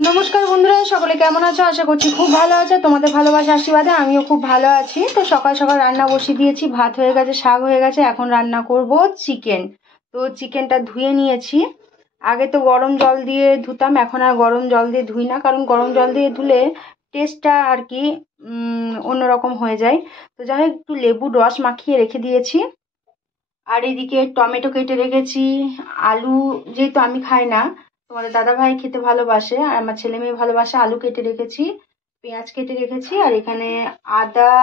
নমস্কার বন্ধুরা, সকলে কেমন আছো? আশা করছি খুব ভালো আছো। তোমাদের ভালোবাসা আশীর্বাদে আমিও খুব ভালো আছি। তো সকাল সকাল রান্না বসিয়ে দিয়েছি, ভাত হয়ে গেছে, শাক হয়ে গেছে। এখন রান্না করব চিকেন। তো চিকেনটা ধুয়ে নিয়েছি। আগে তো গরম জল দিয়ে ধুতাম, এখন আর গরম জল দিয়ে ধুই না, কারণ গরম জল দিয়ে ধুলে টেস্টটা আর কি অন্যরকম হয়ে যায়। তো যাই হোক, একটু লেবুর রস মাখিয়ে রেখে দিয়েছি। আর এদিকে টমেটো কেটে রেখেছি, আলু যেহেতু আমি খাই না, তোমাদের দাদা ভাই খেতে ভালোবাসে আর আমার ছেলে মেয়ে ভালোবাসে, আলু কেটে রেখেছি, পেঁয়াজ কেটে রেখেছি, আর এখানে আদা,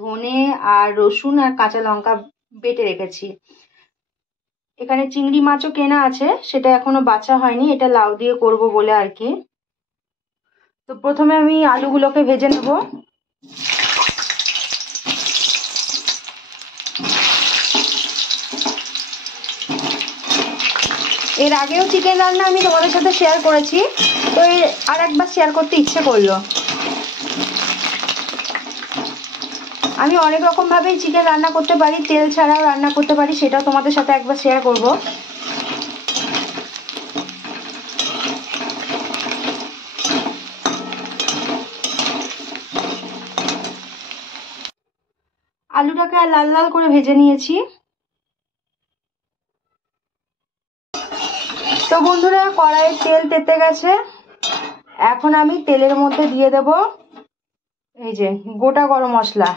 ধনে আর রসুন আর কাঁচা লঙ্কা বেটে রেখেছি। এখানে চিংড়ি মাছও কেনা আছে, সেটা এখনো বাছা হয়নি, এটা লাউ দিয়ে করব বলে আর কি। তো প্রথমে আমি আলুগুলোকে ভেজে নেব। এর আগেও চিকেন রান্না আমি তোমাদের সাথে শেয়ার করেছি, তো আর একবার শেয়ার করতে ইচ্ছে করলো। আমি অনেক রকম ভাবেই চিকেন রান্না করতে পারি, তেল ছাড়াও রান্না করতে পারি, সেটাও তোমাদের সাথে একবার শেয়ার করব। আলুটাকে আর লাল লাল করে ভেজে নিয়েছি। তো বন্ধুরা, কড়াইয়ের তেল তেতে গেছে। এখন আমি তেলের মধ্যে দিয়ে দেব এই যে গোটা গরম মশলা।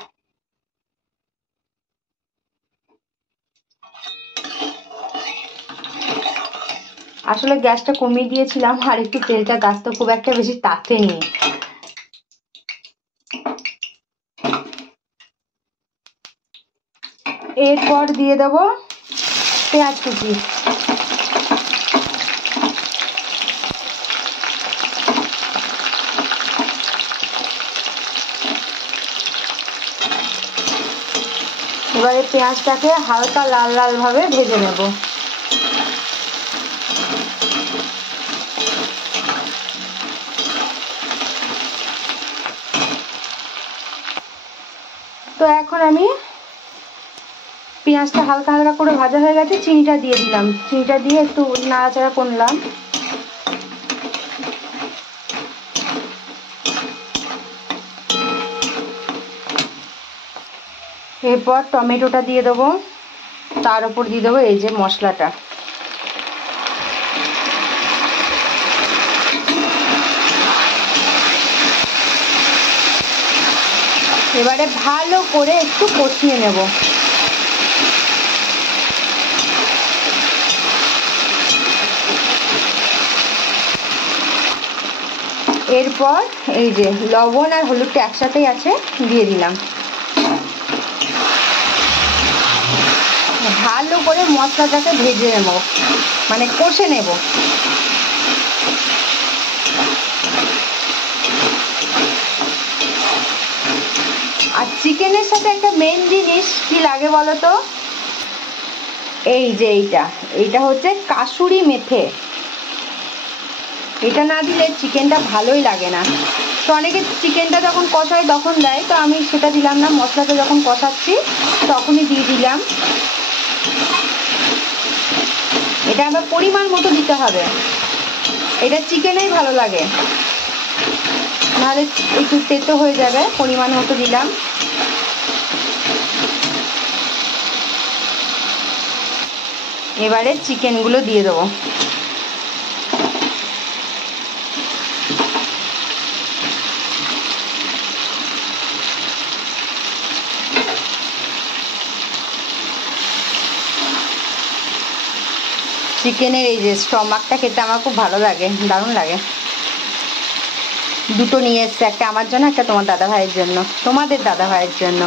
আসলে গ্যাসটা কমিয়ে দিয়েছিলাম, আর একটু তেলটা গাছটা খুব একটা বেশি তাতেনি। এরপর দিয়ে দেব পেঁয়াজ কুচি। এবারে পেঁয়াজটাকে হালকা লাল লাল ভাবে ভেজে নেব। তো এখন আমি পেঁয়াজটা হালকা হালকা করে ভাজা হয়ে গেছে, চিনিটা দিয়ে দিলাম। চিনিটা দিয়ে একটু নাড়াচাড়া করলাম। এরপর টমেটোটা দিয়ে দেবো, তার উপর দিয়ে দেবো এই যে মশলাটা। এবারে ভালো করে একটু কষিয়ে নেব। এরপর এই যে লবণ আর হলুদটা একসাথেই আছে, দিয়ে দিলাম। ভালো করে মশলাটাকে ভেজে নেব, মানে কষে নেব। আর চিকেনের সাথে একটা মেন জিনিস কি লাগে বলো তো? এই যে এইটা হচ্ছে কাসুরি মেথি। এটা না দিলে চিকেনটা ভালোই লাগে না। তো অনেকে চিকেনটা যখন কষায় তখন দেয়, তো আমি সেটা দিলাম না, মশলাটা যখন কষাচ্ছি তখনই দিয়ে দিলাম। এটা আবার পরিমাণ মতো দিতে হবে, এটা চিকেনেই ভালো লাগে, নাহলে একটু তেতো হয়ে যাবে। পরিমাণ মতো দিলাম। এবারে চিকেনগুলো দিয়ে দেবো। চিকেনের এই যে স্টমাকটা খেতে আমার খুব ভালো লাগে, দারুণ লাগে। দুটো নিয়ে এসছে, একটা আমার জন্য, একটা তোমার দাদা ভাইয়ের জন্য, তোমাদের দাদা ভাইয়ের জন্য।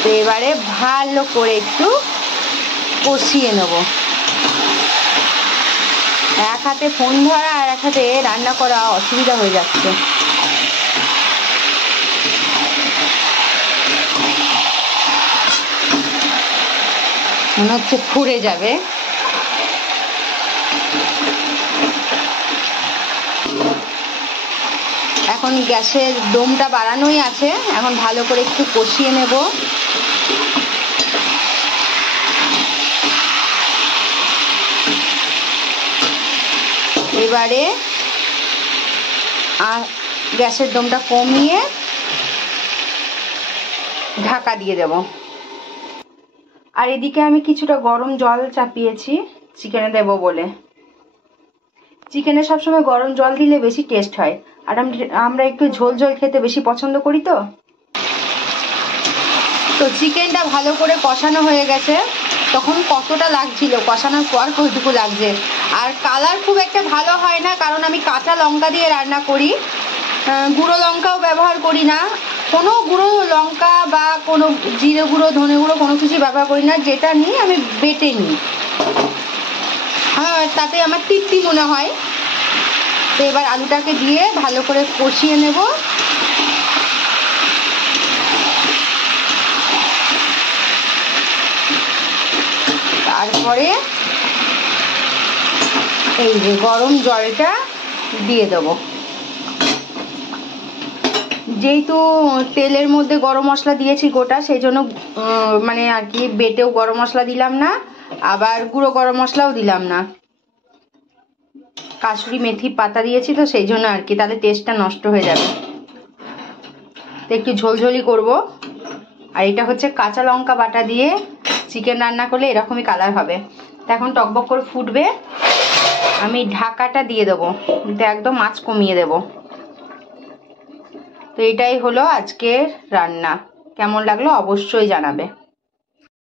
তো এবারে ভালো করে একটু কষিয়ে নেব। এক হাতে ফোন ধরা আর এক হাতে রান্না করা অসুবিধা হয়ে যাচ্ছে। মনে হচ্ছে পুড়ে যাবে। এখন গ্যাসের দমটা বাড়ানোই আছে, এখন ভালো করে একটু কষিয়ে নেব। এবারে আর গ্যাসের দমটা কমিয়ে ঢাকা দিয়ে দেব। আর এদিকে আমি কিছুটা গরম জল চাপিয়েছি চিকেনে দেব বলে। চিকেনে সবসময় গরম জল দিলে বেশি টেস্ট হয়, আর আমরা একটু ঝোল ঝোল খেতে বেশি পছন্দ করি। তো চিকেনটা ভালো করে কষানো হয়ে গেছে। তখন কতটা লাগছিল, কষানোর পর কতটুকু লাগছে। আর কালার খুব একটা ভালো হয় না, কারণ আমি কাঁচা লঙ্কা দিয়ে রান্না করি, গুঁড়ো লঙ্কাও ব্যবহার করি না। কোনো গুঁড়ো লঙ্কা বা কোনো জিরে গুঁড়ো ধনে গুঁড়ো কোনো কিছু ব্যবহার করি না। যেটা নিই আমি বেটে নিই, হ্যাঁ, তাতে আমার তৃপ্তি মনে হয়। তো এবার আলুটাকে দিয়ে ভালো করে কষিয়ে নেব। তারপরে এই যে গরম জলটা দিয়ে দেবো। যেহেতু তেলের মধ্যে গরম মশলা দিয়েছি গোটা, সেই জন্য মানে আর কি বেটেও গরম মশলা দিলাম না, আবার গুঁড়ো গরম মশলাও দিলাম না। কাসুরি মেথি পাতা দিয়েছি তো সেই জন্য আর কি, তাহলে টেস্টটা নষ্ট হয়ে যাবে। তো একটু ঝোলঝোলি করব। আর এটা হচ্ছে কাঁচা লঙ্কা বাটা দিয়ে চিকেন রান্না করলে এরকমই কালার হবে। তো এখন টকবক করে ফুটবে, আমি ঢাকাটা দিয়ে দেবো, একদম আঁচ কমিয়ে দেব। তো এটাই হলো আজকের রান্না। কেমন লাগলো অবশ্যই জানাবে।